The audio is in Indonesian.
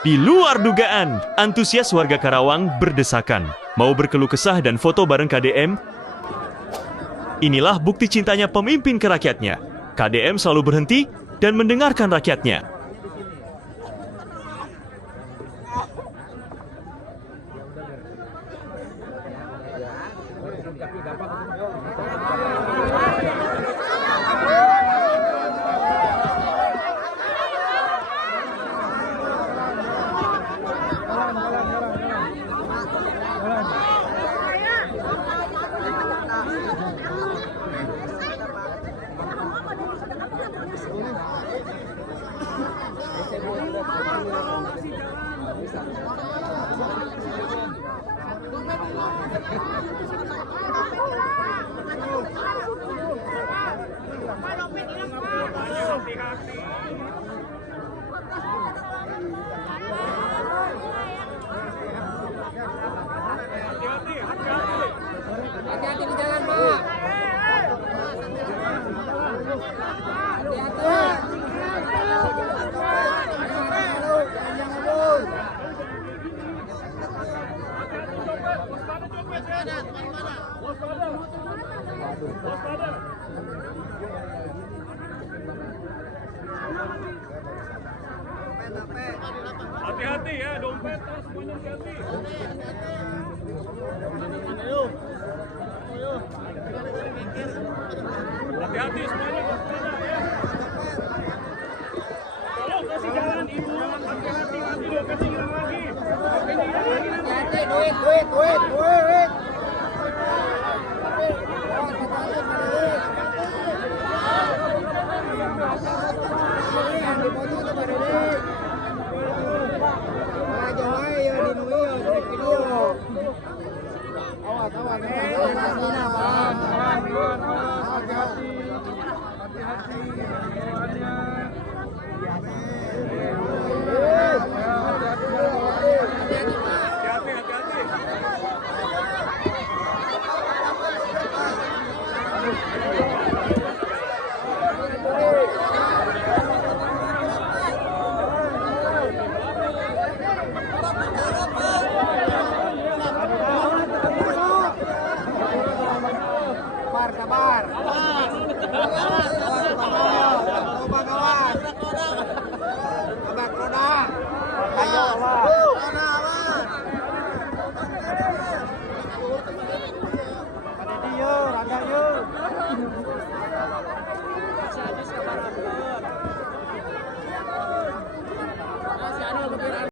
Di luar dugaan, antusias warga Karawang berdesakan. Mau berkeluh kesah dan foto bareng KDM? Inilah bukti cintanya pemimpin ke rakyatnya. KDM selalu berhenti dan mendengarkan rakyatnya. Hati-hati di jalan, Pak. Hati-hati ya, dompet tas semuanya hati-hati. Hati-hati semuanya, waspada ya. Tolong kasih jalan ibu, hati-hati nanti dompetnya hilang lagi. Dompetnya hilang lagi nanti. Hati-hati, duit.